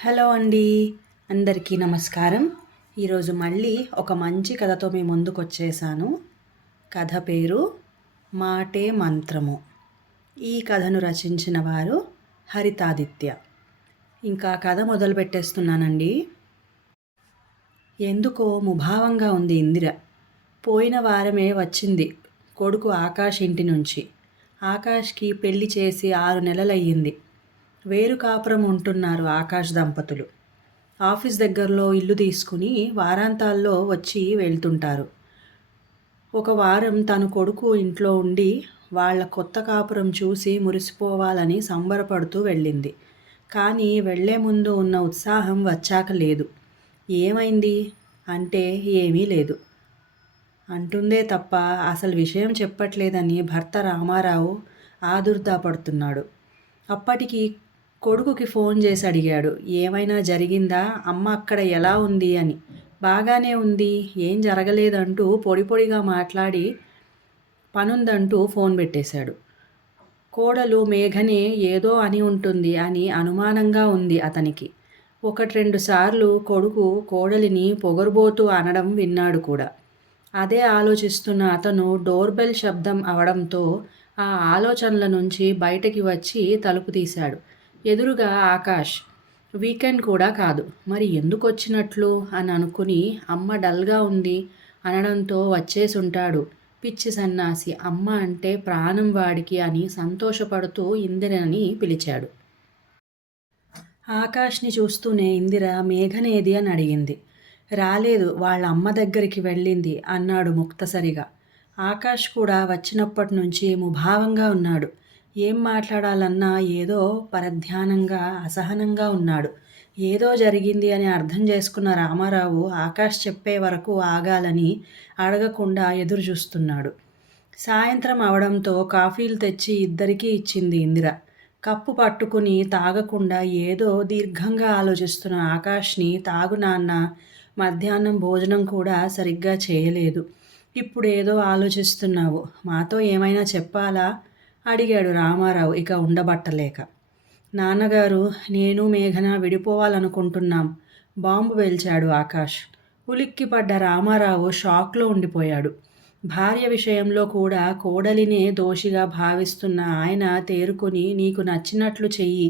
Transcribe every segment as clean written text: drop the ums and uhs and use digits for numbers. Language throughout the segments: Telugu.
హలో అండి. అందరికీ నమస్కారం. ఈరోజు మళ్ళీ ఒక మంచి కథతో మీ ముందుకొచ్చేసాను. కథ పేరు మాటే మంత్రము. ఈ కథను రచించిన వారు హరితాదిత్య. ఇంకా కథ మొదలు పెట్టేస్తున్నానండి. ఎందుకో ముభావంగా ఉంది ఇందిర. పోయిన వారమే వచ్చింది కొడుకు ఆకాష్ ఇంటి నుంచి. ఆకాష్కి పెళ్లి చేసి 6 నెలలయ్యింది. వేరు కాపురం ఉంటున్నారు ఆకాష్ దంపతులు. ఆఫీస్ దగ్గరలో ఇల్లు తీసుకుని వారాంతాల్లో వచ్చి వెళ్తుంటారు. ఒక వారం తన కొడుకు ఇంట్లో ఉండి వాళ్ళ కొత్త కాపురం చూసి మురిసిపోవాలని సంబరపడుతూ వెళ్ళింది. కానీ వెళ్లే ముందు ఉన్న ఉత్సాహం వచ్చాక లేదు. ఏమైంది అంటే ఏమీ లేదు అంటుందే తప్ప అసలు విషయం చెప్పట్లేదని భర్త రామారావు ఆదుర్దాపడుతున్నాడు. అప్పటికి కొడుకుకి ఫోన్ చేసి అడిగాడు, ఏమైనా జరిగిందా, అమ్మ అక్కడ ఎలా ఉంది అని. బాగానే ఉంది, ఏం జరగలేదంటూ పొడి పొడిగా మాట్లాడి పనుందంటూ ఫోన్ పెట్టేశాడు. కోడలు మేఘనే ఏదో అని ఉంటుంది అని అనుమానంగా ఉంది అతనికి. 1-2 సార్లు కొడుకు కోడలిని పొగరుబోతూ అనడం విన్నాడు కూడా. అదే ఆలోచిస్తున్న అతను డోర్ బెల్ శబ్దం అవడంతో ఆ ఆలోచనల నుంచి బయటకి వచ్చి తలుపు తీశాడు. ఎదురుగా ఆకాష్. వీకెండ్ కూడా కాదు, మరి ఎందుకు వచ్చినట్లు అని అనుకుని అమ్మ డల్గా ఉంది అనడంతో వచ్చేసుంటాడు. పిచ్చి సన్నాసి, అమ్మ అంటే ప్రాణం వాడికి అని సంతోషపడుతూ ఇందిరని పిలిచాడు. ఆకాష్ని చూస్తూనే ఇందిర మేఘనేది అని అడిగింది. రాలేదు, వాళ్ళ అమ్మ దగ్గరికి వెళ్ళింది అన్నాడు ముక్తసరిగా. ఆకాష్ కూడా వచ్చినప్పటి నుంచి ముభావంగా ఉన్నాడు. ఏం మాట్లాడాలన్నా ఏదో పరధ్యానంగా అసహనంగా ఉన్నాడు. ఏదో జరిగింది అని అర్థం చేసుకున్న రామారావు ఆకాష్ చెప్పే వరకు ఆగాలని అడగకుండా ఎదురు చూస్తున్నాడు. సాయంత్రం అవడంతో కాఫీలు తెచ్చి ఇద్దరికీ ఇచ్చింది ఇందిర. కప్పు పట్టుకుని తాగకుండా ఏదో దీర్ఘంగా ఆలోచిస్తున్న ఆకాష్ని, తాగు నాన్న, మధ్యాహ్నం భోజనం కూడా సరిగ్గా చేయలేదు, ఇప్పుడేదో ఆలోచిస్తున్నావు, మాతో ఏమైనా చెప్పాలా అడిగాడు రామారావు ఇక ఉండబట్టలేక. నాన్నగారు, నేను మేఘన విడిపోవాలనుకుంటున్నాం, బాంబు పేల్చాడు ఆకాష్. ఉలిక్కిపడ్డ రామారావు షాక్లో ఉండిపోయాడు. భార్య విషయంలో కూడా కోడలినే దోషిగా భావిస్తున్న ఆయన తేరుకొని నీకు నచ్చినట్లు చెయ్యి,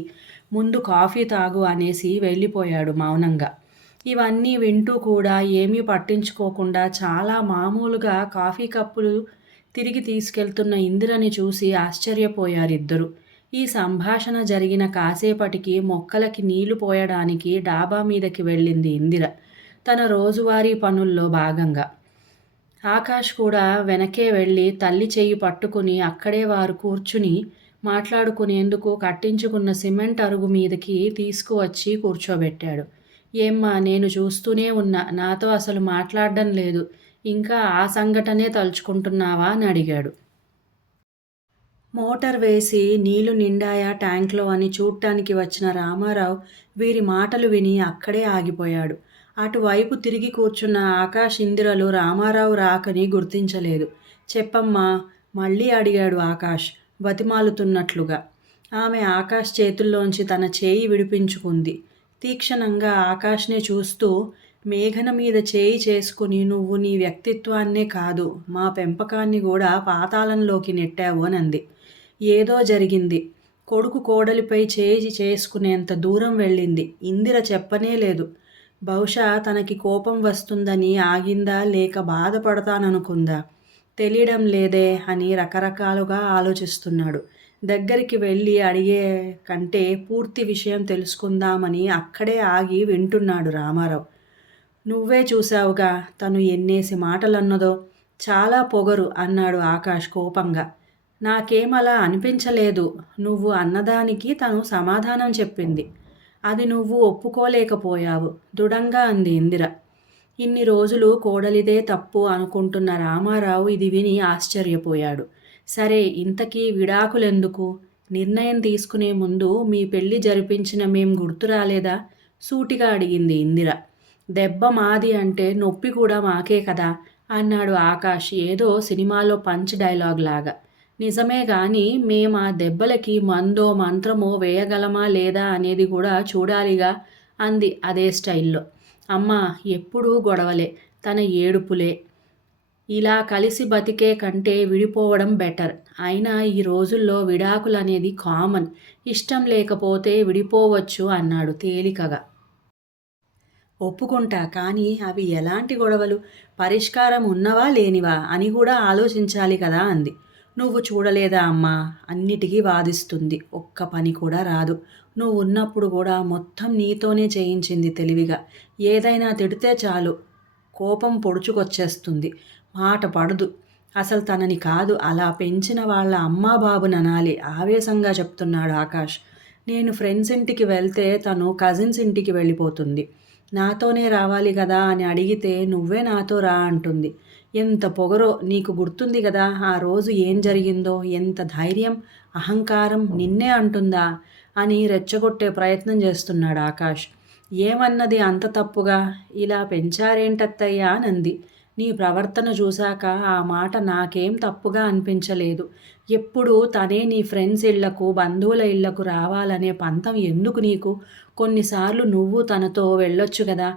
ముందు కాఫీ తాగు అనేసి వెళ్ళిపోయాడు మౌనంగా. ఇవన్నీ వింటూ కూడా ఏమీ పట్టించుకోకుండా చాలా మామూలుగా కాఫీ కప్పులు తిరిగి తీసుకెళ్తున్న ఇందిరని చూసి ఆశ్చర్యపోయారిద్దరూ. ఈ సంభాషణ జరిగిన కాసేపటికి మొక్కలకి నీళ్లు పోయడానికి డాబా మీదకి వెళ్ళింది ఇందిర, తన రోజువారీ పనుల్లో భాగంగా. ఆకాష్ కూడా వెనకే వెళ్ళి తల్లి చెయ్యి పట్టుకుని అక్కడే వారు కూర్చుని మాట్లాడుకునేందుకు కట్టించుకున్న సిమెంట్ అరుగు మీదకి తీసుకువచ్చి కూర్చోబెట్టాడు. ఏమ్మా, నేను చూస్తూనే ఉన్నా, నాతో అసలు మాట్లాడడం లేదు, ఇంకా ఆ సంఘటనే తలుచుకుంటున్నావా అని అడిగాడు. మోటార్ వేసి నీళ్లు నిండాయా ట్యాంక్లో అని చూడ్డానికి వచ్చిన రామారావు వీరి మాటలు విని అక్కడే ఆగిపోయాడు. అటువైపు తిరిగి కూర్చున్న ఆకాష్, ఇందిరలు రామారావు రాకని గుర్తించలేదు. చెప్పమ్మా మళ్ళీ అడిగాడు ఆకాష్ బతిమాలుతున్నట్లుగా. ఆమె ఆకాష్ చేతుల్లోంచి తన చేయి విడిపించుకుంది. తీక్షణంగా ఆకాష్నే చూస్తూ, మేఘన మీద చేయి చేసుకుని నువ్వు నీ వ్యక్తిత్వాన్నే కాదు, మా పెంపకాన్ని కూడా పాతాళంలోకి నెట్టావు అనంది. ఏదో జరిగింది. కొడుకు కోడలిపై చేయి చేసుకునేంత దూరం వెళ్ళింది. ఇందిర చెప్పనే లేదు. బహుశా తనకి కోపం వస్తుందని ఆగిందా, లేక బాధపడతాననుకుందా, తెలియడం లేదే అని రకరకాలుగా ఆలోచిస్తున్నాడు. దగ్గరికి వెళ్ళి అడిగే కంటే పూర్తి విషయం తెలుసుకుందామని అక్కడే ఆగి వింటున్నాడు రామారావు. నువ్వే చూశావుగా తను ఎన్నేసి మాటలన్నదో, చాలా పొగరు అన్నాడు ఆకాష్ కోపంగా. నాకేమలా అనిపించలేదు, నువ్వు అన్నదానికి తను సమాధానం చెప్పింది, అది నువ్వు ఒప్పుకోలేకపోయావు దృఢంగా అంది ఇందిర. ఇన్ని రోజులు కోడలిదే తప్పు అనుకుంటున్న రామారావు ఇది విని ఆశ్చర్యపోయాడు. సరే, ఇంతకీ విడాకులెందుకు? నిర్ణయం తీసుకునే ముందు మీ పెళ్లి జరిపించిన మేం గుర్తు రాలేదా సూటిగా అడిగింది ఇందిర. దెబ్బ మాది అంటే నొప్పి కూడా మాకే కదా అన్నాడు ఆకాష్ ఏదో సినిమాలో పంచ్ డైలాగ్ లాగా. నిజమే గాని మేం ఆ దెబ్బలకి మందో మంత్రమో వేయగలమా లేదా అనేది కూడా చూడాలిగా అంది అదే స్టైల్లో. అమ్మ ఎప్పుడూ గొడవలే, తన ఏడుపులే. ఇలా కలిసి బతికే కంటే విడిపోవడం బెటర్. అయినా ఈ రోజుల్లో విడాకులనేది కామన్. ఇష్టం లేకపోతే విడిపోవచ్చు అన్నాడు తేలికగా. ఒప్పుకుంటా, కానీ అవి ఎలాంటి గొడవలు? పరిష్కారం ఉన్నవా లేనివా అని కూడా ఆలోచించాలి కదా అంది. నువ్వు చూడలేదా అమ్మా, అన్నిటికీ వాదిస్తుంది, ఒక్క పని కూడా రాదు. నువ్వు ఉన్నప్పుడు కూడా మొత్తం నీతోనే చేయించింది తెలివిగా. ఏదైనా తిడితే చాలు కోపం పొడుచుకొచ్చేస్తుంది, మాట పడదు. అసలు తనని కాదు, అలా పెంచిన వాళ్ళ అమ్మా బాబుననాలి ఆవేశంగా చెప్తున్నాడు ఆకాష్. నేను ఫ్రెండ్స్ ఇంటికి వెళ్తే తను కజిన్స్ ఇంటికి వెళ్ళిపోతుంది. నాతోనే రావాలి కదా అని అడిగితే నువ్వే నాతో రా అంటుంది. ఎంత పొగరో నీకు గుర్తుంది కదా ఆ రోజు ఏం జరిగిందో? ఎంత ధైర్యం, అహంకారం, నిన్నే అంటుందా అని రెచ్చగొట్టే ప్రయత్నం చేస్తున్నాడు ఆకాష్. ఏమన్నది అంత తప్పుగా? ఇలా పెంచారేంటత్తయ్యా అనంది. నీ ప్రవర్తన చూశాక ఆ మాట నాకేం తప్పుగా అనిపించలేదు. ఎప్పుడూ తనే నీ ఫ్రెండ్స్ ఇళ్లకు, బంధువుల ఇళ్లకు రావాలనే పంతం ఎందుకు నీకు? కొన్నిసార్లు నువ్వు తనతో వెళ్ళొచ్చు కదా.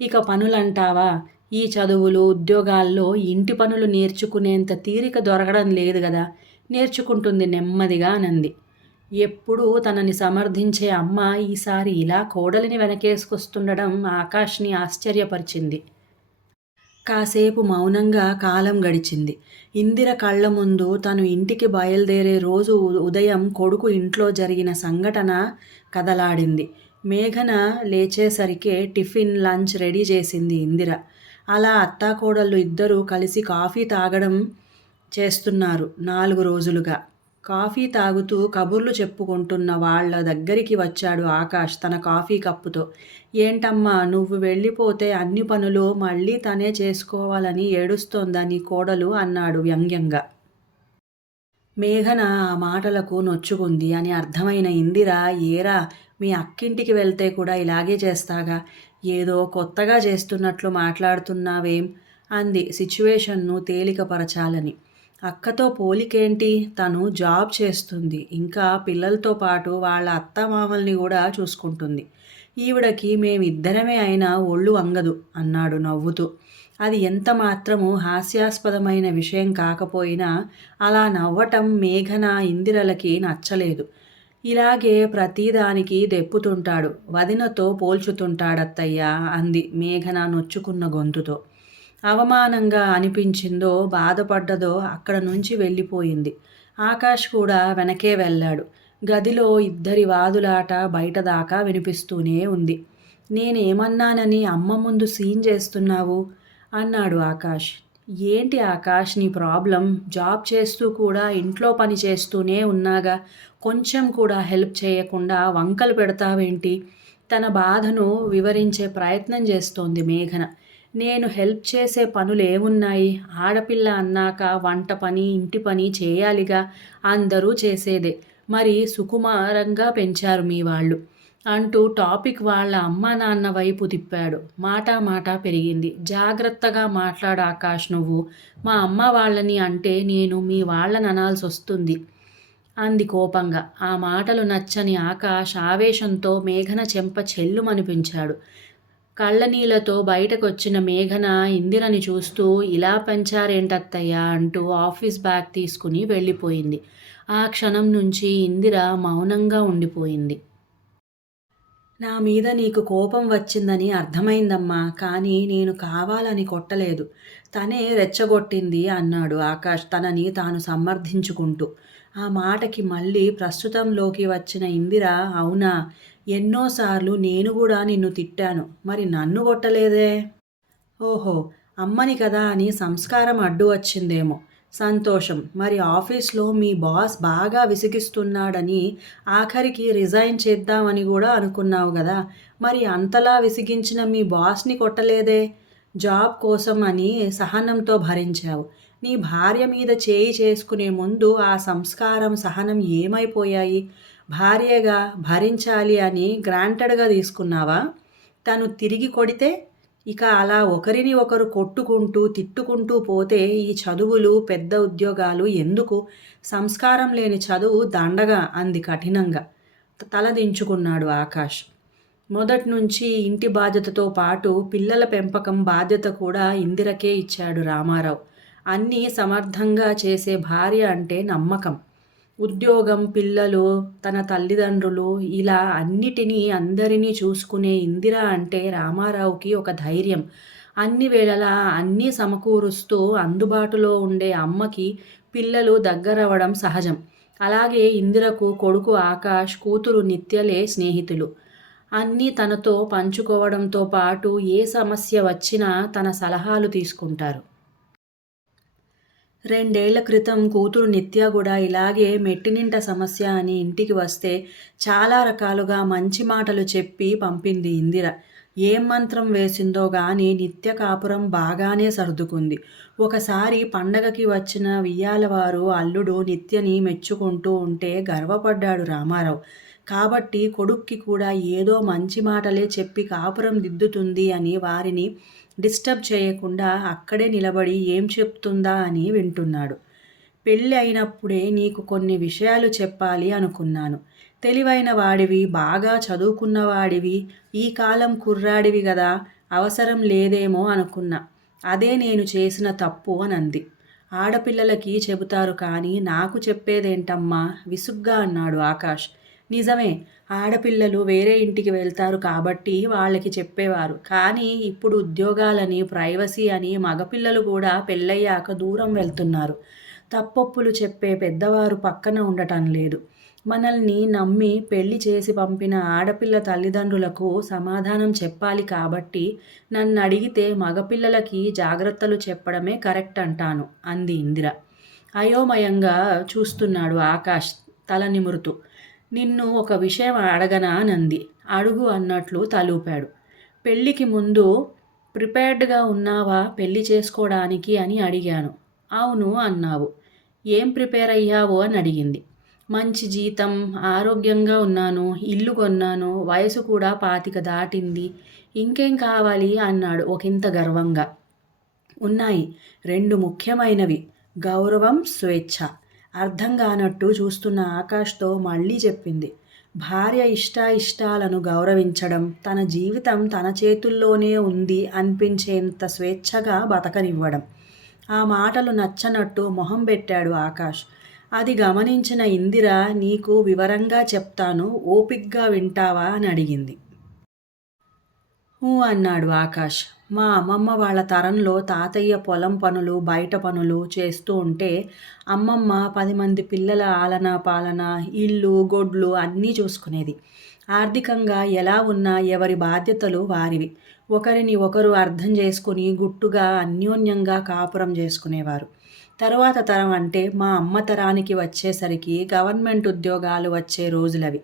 ఇక పనులంటావా? ఈ చదువులు, ఉద్యోగాల్లో ఇంటి పనులు నేర్చుకునేంత తీరిక దొరకడం లేదు కదా. నేర్చుకుంటుంది నెమ్మదిగా అనంది. ఎప్పుడూ తనని సమర్థించే అమ్మ ఈసారి ఇలా కోడలిని వెనకేసుకొస్తుండడం ఆకాష్ని ఆశ్చర్యపరిచింది. కాసేపు మౌనంగా కాలం గడిచింది. ఇందిర కళ్ళ ముందు తను ఇంటికి బయలుదేరే రోజు ఉదయం కొడుకు ఇంట్లో జరిగిన సంఘటన కదలాడింది. మేఘన లేచేసరికే టిఫిన్, లంచ్ రెడీ చేసింది ఇందిర. అలా అత్తాకోడళ్ళు ఇద్దరూ కలిసి కాఫీ తాగడం చేస్తున్నారు 4 రోజులుగా. కాఫీ తాగుతూ కబుర్లు చెప్పుకుంటున్న వాళ్ళ దగ్గరికి వచ్చాడు ఆకాష్ తన కాఫీ కప్పుతో. ఏంటమ్మా, నువ్వు వెళ్ళిపోతే అన్ని పనులు మళ్ళీ తనే చేసుకోవాలని ఏడుస్తోందా నీ కోడలు అన్నాడు వ్యంగ్యంగా. మేఘన ఆ మాటలకు నొచ్చుకుంది అని అర్థమైన ఇందిర, ఏరా మీ అక్కింటికి వెళ్తే కూడా ఇలాగే చేస్తాగా, ఏదో కొత్తగా చేస్తున్నట్లు మాట్లాడుతున్నావేం అంది సిచ్యువేషన్ను తేలికపరచాలని. అక్కతో పోలికేంటి? తను జాబ్ చేస్తుంది, ఇంకా పిల్లలతో పాటు వాళ్ళ అత్తమామల్ని కూడా చూసుకుంటుంది. ఈవిడకి మేమిద్దరమే అయినా ఒళ్ళు వంగదు అన్నాడు నవ్వుతూ. అది ఎంత మాత్రము హాస్యాస్పదమైన విషయం కాకపోయినా అలా నవ్వటం మేఘన, ఇందిరలకి నచ్చలేదు. ఇలాగే ప్రతిదానికి దెప్పుతుంటాడు, వదినతో పోల్చుతుంటాడత్తయ్యా అంది మేఘన నొచ్చుకున్న గొంతుతో. అవమానంగా అనిపించిందో బాధపడ్డదో అక్కడ నుంచి వెళ్ళిపోయింది. ఆకాష్ కూడా వెనకే వెళ్ళాడు. గదిలో ఇద్దరి వాదులాట బయట దాకా వినిపిస్తూనే ఉంది. నేనేమన్నానని అమ్మ ముందు సీన్ చేస్తున్నావు అన్నాడు ఆకాష్. ఏంటి ఆకాష్ నీ ప్రాబ్లం? జాబ్ చేస్తూ కూడా ఇంట్లో పని చేస్తూనే ఉన్నాగా, కొంచెం కూడా హెల్ప్ చేయకుండా వంకలు పెడతావేంటి? తన బాధను వివరించే ప్రయత్నం చేస్తోంది మేఘన. నేను హెల్ప్ చేసే పనులు ఏమున్నాయి? ఆడపిల్ల అన్నాక వంట పని, ఇంటి పని చేయాలిగా, అందరూ చేసేదే. మరి సుకుమారంగా పెంచారు మీ వాళ్ళు అంటూ టాపిక్ వాళ్ళ అమ్మా నాన్న వైపు తిప్పాడు. మాట పెరిగింది. జాగ్రత్తగా మాట్లాడు ఆకాష్, నువ్వు మా అమ్మ వాళ్ళని అంటే నేను మీ వాళ్ళని అనాల్సి వస్తుంది అంది కోపంగా. ఆ మాటలు నచ్చని ఆకాష్ ఆవేశంతో మేఘన చెంప చెల్లుమనిపించాడు. కళ్ళనీళ్లతో బయటకొచ్చిన మేఘన ఇందిరని చూస్తూ ఇలా పెంచారేంటత్తయ్యా అంటూ ఆఫీస్ బ్యాగ్ తీసుకుని వెళ్ళిపోయింది. ఆ క్షణం నుంచి ఇందిర మౌనంగా ఉండిపోయింది. నా మీద నీకు కోపం వచ్చిందని అర్థమైందమ్మా, కానీ నేను కావాలని కొట్టలేదు, తనే రెచ్చగొట్టింది అన్నాడు ఆకాష్ తనని తాను సమర్థించుకుంటూ. ఆ మాటకి మళ్ళీ ప్రస్తుతంలోకి వచ్చిన ఇందిర, అవునా, ఎన్నోసార్లు నేను కూడా నిన్ను తిట్టాను, మరి నన్ను కొట్టలేదే? ఓహో, అమ్మని కదా అని సంస్కారం అడ్డు వచ్చిందేమో. సంతోషం. మరి ఆఫీస్లో మీ బాస్ బాగా విసిగిస్తున్నాడని ఆఖరికి రిజైన్ చేద్దామని కూడా అనుకున్నావు కదా, మరి అంతలా విసిగించిన మీ బాస్ని కొట్టలేదే? జాబ్ కోసం అని సహనంతో భరించావు. నీ భార్య మీద చేయి చేసుకునే ముందు ఆ సంస్కారం, సహనం ఏమైపోయాయి? భార్యగా భరించాలి అని గ్రాంటెడ్గా తీసుకున్నావా? తను తిరిగి కొడితే ఇక అలా ఒకరిని ఒకరు కొట్టుకుంటూ తిట్టుకుంటూ పోతే ఈ చదువులు, పెద్ద ఉద్యోగాలు ఎందుకు? సంస్కారం లేని చదువు దండగా అంది కఠినంగా. తలదించుకున్నాడు ఆకాష్. మొదటి నుంచి ఇంటి బాధ్యతతో పాటు పిల్లల పెంపకం బాధ్యత కూడా ఇందిరకే ఇచ్చాడు రామారావు. అన్నీ సమర్థంగా చేసే భార్య అంటే నమ్మకం. ఉద్యోగం, పిల్లలు, తన తల్లిదండ్రులు ఇలా అన్నిటినీ అందరినీ చూసుకునే ఇందిర అంటే రామారావుకి ఒక ధైర్యం. అన్ని వేళలా అన్నీ సమకూరుస్తూ అందుబాటులో ఉండే అమ్మకి పిల్లలు దగ్గరవడం సహజం. అలాగే ఇందిరకు కొడుకు ఆకాష్, కూతురు నిత్యలే స్నేహితులు. అన్నీ తనతో పంచుకోవడంతో పాటు ఏ సమస్య వచ్చినా తన సలహాలు తీసుకుంటారు. 2 ఏళ్ల క్రితం కూతురు నిత్య కూడా ఇలాగే మెట్టినింట సమస్య అని ఇంటికి వస్తే చాలా రకాలుగా మంచి మాటలు చెప్పి పంపింది ఇందిర. ఏం మంత్రం వేసిందో గాని నిత్య కాపురం బాగానే సర్దుకుంది. ఒకసారి పండగకి వచ్చిన వియ్యాలవారు అల్లుడు నిత్యని మెచ్చుకుంటూ ఉంటే గర్వపడ్డాడు రామారావు. కాబట్టి కొడుక్కి కూడా ఏదో మంచి మాటలే చెప్పి కాపురం దిద్దుతుంది అని వారిని డిస్టర్బ్ చేయకుండా అక్కడే నిలబడి ఏం చెప్తుందా అని వింటున్నాడు. పెళ్ళి అయినప్పుడే నీకు కొన్ని విషయాలు చెప్పాలి అనుకున్నాను. తెలివైన వాడివి, బాగా చదువుకున్నవాడివి, ఈ కాలం కుర్రాడివి గదా, అవసరం లేదేమో అనుకున్నా. అదే నేను చేసిన తప్పు అనంది. ఆడపిల్లలకి చెబుతారు కానీ నాకు చెప్పేదేంటమ్మా విసుగ్గా అన్నాడు ఆకాష్. నిజమే, ఆడపిల్లలు వేరే ఇంటికి వెళ్తారు కాబట్టి వాళ్ళకి చెప్పేవారు. కానీ ఇప్పుడు ఉద్యోగాలని, ప్రైవసీ అని మగపిల్లలు కూడా పెళ్ళయ్యాక దూరం వెళ్తున్నారు. తప్పొప్పులు చెప్పే పెద్దవారు పక్కన ఉండటం లేదు. మనల్ని నమ్మి పెళ్లి చేసి పంపిన ఆడపిల్ల తల్లిదండ్రులకు సమాధానం చెప్పాలి కాబట్టి నన్నడిగితే మగపిల్లలకి జాగ్రత్తలు చెప్పడమే కరెక్ట్ అంటాను అంది ఇందిర. అయోమయంగా చూస్తున్నాడు ఆకాష్ తల నిమురుతూ. నిన్ను ఒక విషయం అడగనా అనంది. అడుగు అన్నట్లు తలూపాడు. పెళ్ళికి ముందు ప్రిపేర్డ్గా ఉన్నావా పెళ్లి చేసుకోవడానికి అని అడిగాను. అవును అన్నావు. ఏం ప్రిపేర్ అయ్యావు అని అడిగింది. మంచి జీతం, ఆరోగ్యంగా ఉన్నాను, ఇల్లు కొన్నాను, వయసు కూడా 25 దాటింది, ఇంకేం కావాలి అన్నాడు ఒకంత గర్వంగా. ఉన్నాయి 2 ముఖ్యమైనవి, గౌరవం, స్వేచ్ఛ. అర్థం కానట్టు చూస్తున్న ఆకాష్తో మళ్ళీ చెప్పింది. భార్య ఇష్టాలను గౌరవించడం, తన జీవితం తన చేతుల్లోనే ఉంది అనిపించేంత స్వేచ్ఛగా బతకనివ్వడం. ఆ మాటలు నచ్చనట్టు మొహం పెట్టాడు ఆకాష్. అది గమనించిన ఇందిర నీకు వివరంగా చెప్తాను, ఓపిగ్గా వింటావా అని అడిగింది. అన్నాడు ఆకాష్. మా అమ్మమ్మ వాళ్ళ తరంలో తాతయ్య పొలం పనులు, బయట పనులు చేస్తూ ఉంటే అమ్మమ్మ 10 మంది పిల్లల ఆలనా పాలన, ఇల్లు, గొడ్లు అన్నీ చూసుకునేది. ఆర్థికంగా ఎలా ఉన్నా ఎవరి బాధ్యతలు వారివి. ఒకరిని ఒకరు అర్థం చేసుకుని గుట్టుగా అన్యోన్యంగా కాపురం చేసుకునేవారు. తరువాత తరం అంటే మా అమ్మ తరానికి వచ్చేసరికి గవర్నమెంట్ ఉద్యోగాలు వచ్చే రోజులవి.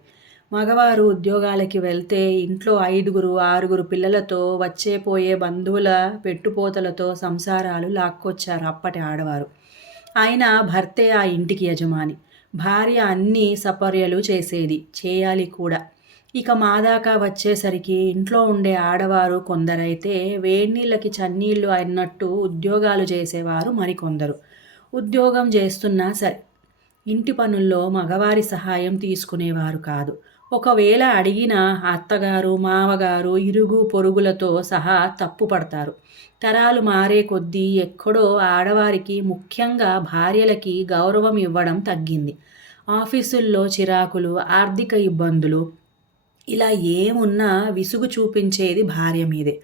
మగవారు ఉద్యోగాలకి వెళ్తే ఇంట్లో 5, 6 పిల్లలతో వచ్చే పోయే బంధువుల పెట్టుపోతలతో సంసారాలు లాక్కొచ్చారు అప్పటి ఆడవారు. అయినా భర్తే ఆ ఇంటికి యజమాని. భార్య అన్నీ సపర్యలు చేసేది, చేయాలి కూడా. ఇక మా దాకా వచ్చేసరికి ఇంట్లో ఉండే ఆడవారు కొందరైతే వేడినీళ్ళకి చన్నీళ్ళు అన్నట్టు ఉద్యోగాలు చేసేవారు మరికొందరు. ఉద్యోగం చేస్తున్నా సరే ఇంటి పనుల్లో మగవారి సహాయం తీసుకునేవారు కాదు. ఒకవేళ అడిగినా అత్తగారు, మావగారు, ఇరుగు పొరుగులతో సహా తప్పుపడతారు. తరాలు మారే కొద్దీ ఎక్కడో ఆడవారికి, ముఖ్యంగా భార్యలకి గౌరవం ఇవ్వడం తగ్గింది. ఆఫీసుల్లో చిరాకులు, ఆర్థిక ఇబ్బందులు ఇలా ఏమున్నా విసుగు చూపించేది భార్య మీదే.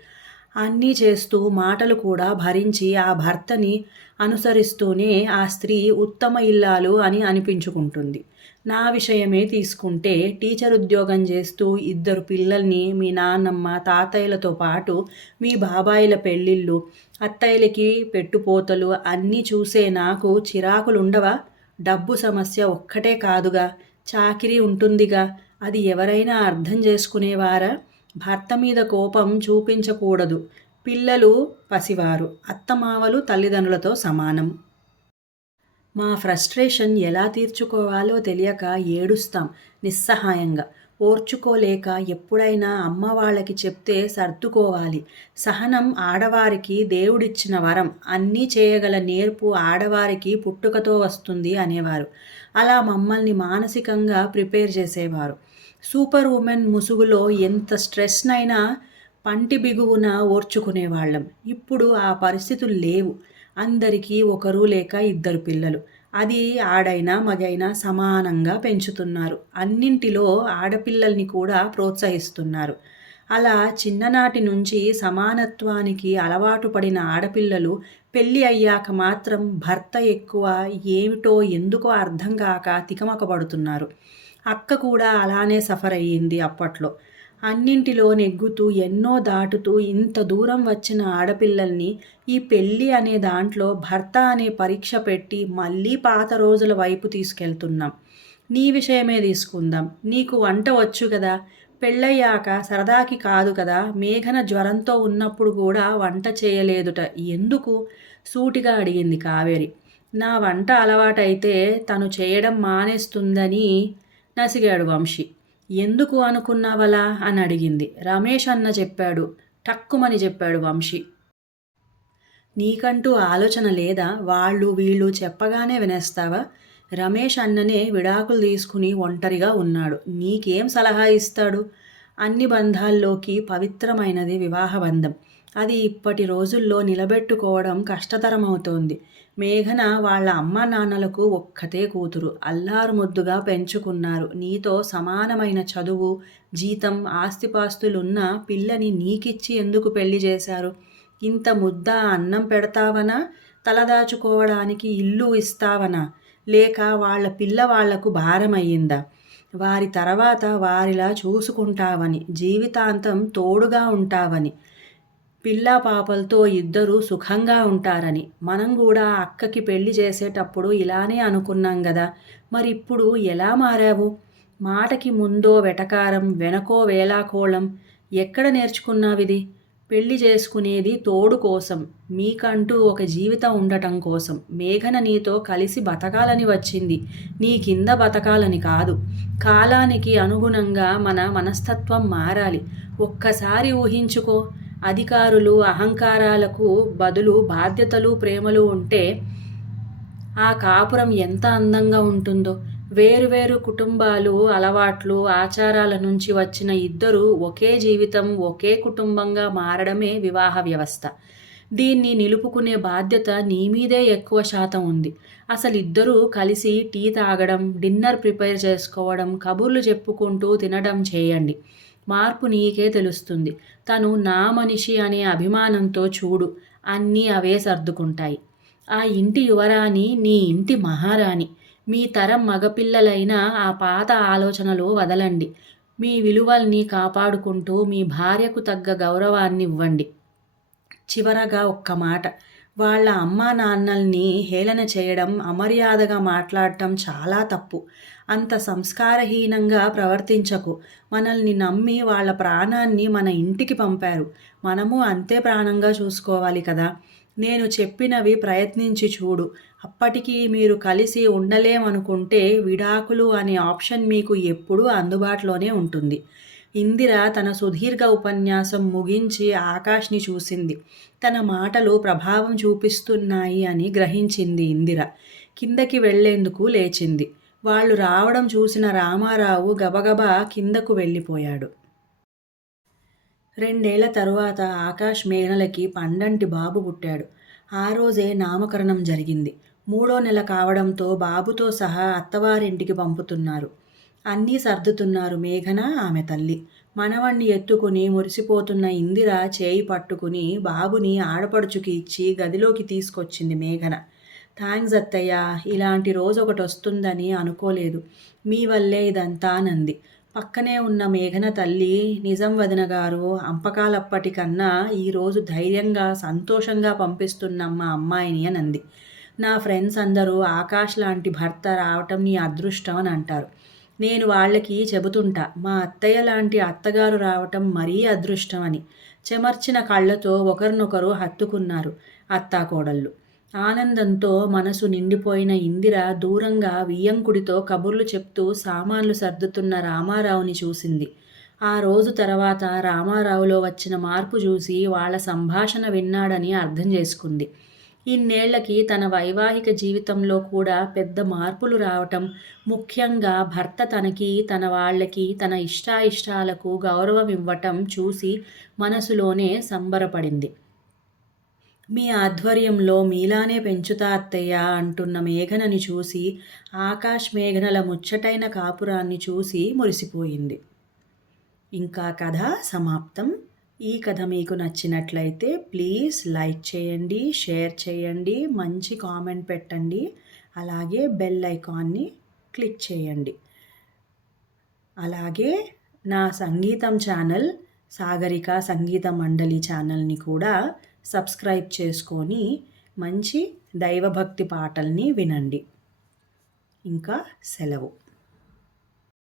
అన్నీ చేస్తూ మాటలు కూడా భరించి ఆ భర్తని అనుసరిస్తూనే ఆ స్త్రీ ఉత్తమ ఇల్లాలు అని అనిపించుకుంటుంది. నా విషయమే తీసుకుంటే టీచర్ ఉద్యోగం చేస్తూ 2 పిల్లల్ని మీ నాన్నమ్మ, తాతయ్యలతో పాటు మీ బాబాయిల పెళ్ళిళ్ళు, అత్తయ్యలకి పెట్టుపోతలు అన్నీ చూసే నాకు చిరాకులుండవా? డబ్బు సమస్య ఒక్కటే కాదుగా, చాకిరీ ఉంటుందిగా. అది ఎవరైనా అర్థం చేసుకునేవారా? భర్త మీద కోపం చూపించకూడదు. పిల్లలు పసివారు, అత్తమావలు తల్లిదండ్రులతో సమానం. మా ఫ్రస్ట్రేషన్ ఎలా తీర్చుకోవాలో తెలియక ఏడుస్తాం నిస్సహాయంగా. ఓర్చుకోలేక ఎప్పుడైనా అమ్మ వాళ్ళకి చెప్తే సర్దుకోవాలి. సహనం ఆడవారికి దేవుడిచ్చిన వరం. అన్నీ చేయగల నేర్పు ఆడవారికి పుట్టుకతో వస్తుంది అనేవారు. అలా మమ్మల్ని మానసికంగా ప్రిపేర్ చేసేవారు. సూపర్ ఉమెన్ ముసుగులో ఎంత స్ట్రెస్‌నైనా పంటి బిగువున ఓర్చుకునేవాళ్ళం. ఇప్పుడు ఆ పరిస్థితులు లేవు. అందరికీ ఒకరు లేక ఇద్దరు పిల్లలు. అది ఆడైనా, మగైనా సమానంగా పెంచుతున్నారు. అన్నింటిలో ఆడపిల్లల్ని కూడా ప్రోత్సహిస్తున్నారు. అలా చిన్ననాటి నుంచి సమానత్వానికి అలవాటు పడిన ఆడపిల్లలు పెళ్లి అయ్యాక మాత్రం భర్త ఎక్కువ, ఏమిటో ఎందుకో అర్థం కాక తికమక పడుతున్నారు. అక్క కూడా అలానే సఫర్ అయ్యింది అప్పట్లో. అన్నింటిలో నెగ్గుతూ ఎన్నో దాటుతూ ఇంత దూరం వచ్చిన ఆడపిల్లల్ని ఈ పెళ్ళి అనే దాంట్లో భర్త అనే పరీక్ష పెట్టి మళ్ళీ పాత రోజుల వైపు తీసుకెళ్తున్నాం. నీ విషయమే తీసుకుందాం. నీకు వంట వచ్చు కదా! పెళ్ళయ్యాక సరదాకి కాదు కదా! మేఘన జ్వరంతో ఉన్నప్పుడు కూడా వంట చేయలేదుట. ఎందుకు? సూటిగా అడిగింది కావేరి. నా వంట అలవాటైతే తను చేయడం మానేస్తుందని నసిగాడు వంశీ. ఎందుకు అనుకున్నావలా అని అడిగింది. రమేష్ అన్న చెప్పాడు. టక్కుమని చెప్పాడు వంశీ. నీకంటూ ఆలోచన లేదా? వాళ్ళు వీళ్ళు చెప్పగానే వినేస్తావా? రమేష్ అన్ననే విడాకులు తీసుకుని ఒంటరిగా ఉన్నాడు. నీకేం సలహా ఇస్తాడు? అన్ని బంధాల్లోకి పవిత్రమైనది వివాహ బంధం. అది ఇప్పటి రోజుల్లో నిలబెట్టుకోవడం కష్టతరమవుతోంది. మేఘన వాళ్ళ అమ్మా నాన్నలకు ఒక్కతే కూతురు. అల్లారు ముద్దుగా పెంచుకున్నారు. నీతో సమానమైన చదువు, జీతం, ఆస్తిపాస్తులున్న పిల్లని నీకిచ్చి ఎందుకు పెళ్లి చేశారు? ఇంత ముద్ద అన్నం పెడతావనా? తలదాచుకోవడానికి ఇల్లు ఇస్తావనా? లేక వాళ్ళ పిల్ల వాళ్లకు భారమయ్యిందా? వారి తర్వాత వారిలా చూసుకుంటావని, జీవితాంతం తోడుగా ఉంటావని, పిల్లా పాపలతో ఇద్దరూ సుఖంగా ఉంటారని. మనం కూడా అక్కకి పెళ్లి చేసేటప్పుడు ఇలానే అనుకున్నాం గదా! మరిప్పుడు ఎలా మారావు? మాటకి ముందో వెటకారం, వెనకో వేళాకోళం. ఎక్కడ నేర్చుకున్నావిది? పెళ్లి చేసుకునేది తోడు కోసం, మీకంటూ ఒక జీవితం ఉండటం కోసం. మేఘన నీతో కలిసి బతకాలని వచ్చింది, నీ కింద బతకాలని కాదు. కాలానికి అనుగుణంగా మన మనస్తత్వం మారాలి. ఒక్కసారి ఊహించుకో, అధికారులు, అహంకారాలకు బదులు బాధ్యతలు, ప్రేమలు ఉంటే ఆ కాపురం ఎంత అందంగా ఉంటుందో. వేరువేరు కుటుంబాలు, అలవాట్లు, ఆచారాల నుంచి వచ్చిన ఇద్దరు ఒకే జీవితం, ఒకే కుటుంబంగా మారడమే వివాహ వ్యవస్థ. దీన్ని నిలుపుకునే బాధ్యత నీ మీదే ఎక్కువ శాతం ఉంది. అసలిద్దరూ కలిసి టీ తాగడం, డిన్నర్ ప్రిపేర్ చేసుకోవడం, కబుర్లు చెప్పుకుంటూ తినడం చేయండి. మార్పు నీకే తెలుస్తుంది. తను నా మనిషి అనే అభిమానంతో చూడు, అన్నీ అవే సర్దుకుంటాయి. ఆ ఇంటి యువరాణి నీ ఇంటి మహారాణి. మీ తరం మగపిల్లలైనా ఆ పాత ఆలోచనలు వదలండి. మీ విలువల్ని కాపాడుకుంటూ మీ భార్యకు తగ్గ గౌరవాన్నివ్వండి. చివరగా ఒక్క మాట. వాళ్ళ అమ్మా నాన్నల్ని హేళన చేయడం, అమర్యాదగా మాట్లాడటం చాలా తప్పు. అంత సంస్కారహీనంగా ప్రవర్తించకు. మనల్ని నమ్మి వాళ్ళ ప్రాణాన్ని మన ఇంటికి పంపారు. మనము అంతే ప్రాణంగా చూసుకోవాలి కదా! నేను చెప్పినవి ప్రయత్నించి చూడు. అప్పటికి మీరు కలిసి ఉండలేమనుకుంటే విడాకులు అనే ఆప్షన్ మీకు ఎప్పుడూ అందుబాటులోనే ఉంటుంది. ఇందిర తన సుదీర్ఘ ఉపన్యాసం ముగించి ఆకాష్ని చూసింది. తన మాటలు ప్రభావం చూపిస్తున్నాయి అని గ్రహించింది ఇందిర. కిందకి వెళ్లేందుకు లేచింది. వాళ్ళు రావడం చూసిన రామారావు గబగబా కిందకు వెళ్ళిపోయాడు. 2 ఏళ్ల తరువాత ఆకాష్, మేఘనలకి పండంటి బాబు పుట్టాడు. ఆ రోజే నామకరణం జరిగింది. 3వ నెల కావడంతో బాబుతో సహా అత్తవారింటికి పంపుతున్నారు. అన్నీ సర్దుతున్నారు మేఘన, ఆమె తల్లి. మనవణ్ణి ఎత్తుకుని మురిసిపోతున్న ఇందిర చేయి పట్టుకుని బాబుని ఆడపడుచుకి ఇచ్చి గదిలోకి తీసుకొచ్చింది మేఘన. థాంక్స్ అత్తయ్య, ఇలాంటి రోజు ఒకటొస్తుందని అనుకోలేదు. మీ వల్లే ఇదంతా నంది. పక్కనే ఉన్న మేఘన తల్లి, నిజం వదినగారు, అంపకాలప్పటికన్నా ఈరోజు ధైర్యంగా, సంతోషంగా పంపిస్తున్నమ్మ అమ్మాయిని అనంది. నా ఫ్రెండ్స్ అందరూ ఆకాష్ లాంటి భర్త రావటం నీ అదృష్టం అని అంటారు. నేను వాళ్ళకి చెబుతుంటా, మా అత్తయ్య లాంటి అత్తగారు రావటం మరీ అదృష్టం అని. చెమర్చిన కళ్ళతో ఒకరినొకరు హత్తుకున్నారు అత్తాకోడళ్ళు. ఆనందంతో మనసు నిండిపోయిన ఇందిర దూరంగా వియ్యంకుడితో కబుర్లు చెప్తూ సామాన్లు సర్దుతున్న రామారావుని చూసింది. ఆ రోజు తర్వాత రామారావులో వచ్చిన మార్పు చూసి వాళ్ళ సంభాషణ విన్నాడని అర్థం చేసుకుంది. ఇన్నేళ్లకి తన వైవాహిక జీవితంలో కూడా పెద్ద మార్పులు రావటం, ముఖ్యంగా భర్త తనకి, తన వాళ్ళకి, తన ఇష్టాయిష్టాలకు గౌరవం ఇవ్వటం చూసి మనసులోనే సంబరపడింది. మీ ఆధ్వర్యంలో మీలానే పెంచుతా అత్తయ్య అంటున్న మేఘనని చూసి ఆకాష్ మేఘనల ముచ్చటైన కాపురాన్ని చూసి మురిసిపోయింది. ఇంకా కథ సమాప్తం. ఈ కథ మీకు నచ్చినట్లయితే ప్లీజ్ లైక్ చేయండి, షేర్ చేయండి, మంచి కామెంట్ పెట్టండి, అలాగే బెల్ ఐకాన్ని క్లిక్ చేయండి. అలాగే నా సంగీతం ఛానల్ సాగరిక సంగీత మండలి ఛానల్ని కూడా సబ్స్క్రైబ్ చేసుకొని మంచి దైవభక్తి పాటల్ని వినండి. ఇంకా సెలవు.